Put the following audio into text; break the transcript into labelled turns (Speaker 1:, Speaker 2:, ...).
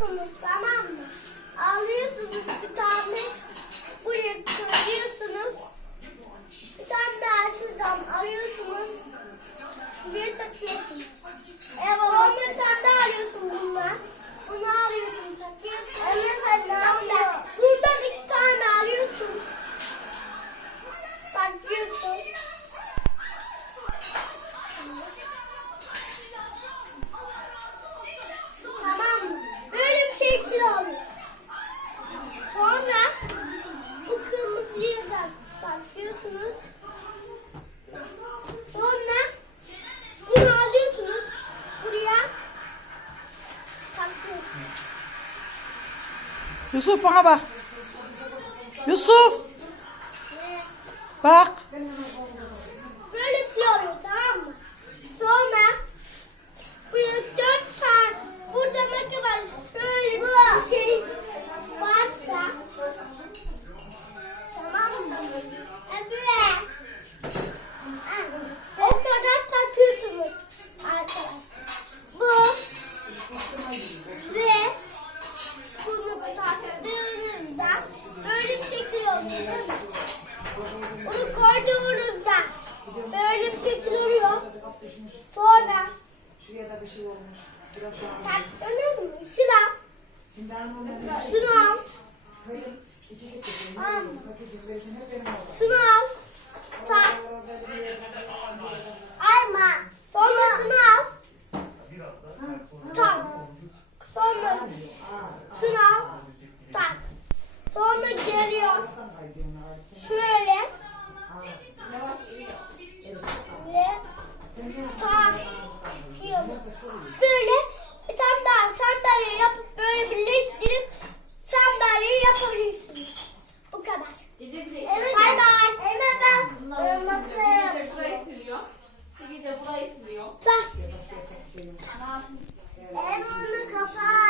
Speaker 1: alıyorsunuz tamam mı? Alıyorsunuz bir tane buraya koyuyorsunuz. Bir tane daha şuradan alıyorsunuz. Buraya takıyorsunuz. Evet, sonra bir tane daha alıyorsun bundan. Bunu alıyorsun takıyorsun. Evet sen ne yapıyorsun? Bundan iki tane alıyorsun. Takıyorsun. Tamam mı? Böyle bir şekil oluyor. Sonra bu kırmızıyı da takıyorsunuz. Sonra bunu alıyorsunuz. Buraya takıyorsunuz.
Speaker 2: Yusuf bana bak. Yusuf bak.
Speaker 1: Oluyor. Sonra
Speaker 3: Şuraya da bir şey olmuş. Biraz daha.
Speaker 1: taktınız mı? Şuna,
Speaker 3: Şimdi
Speaker 1: şunu al, şunu al. Tak. Alma. Sonra şunu al. Tak. Sonra şunu al. Tak. Sonra geliyor. Şöyle. Elmanın kapağı.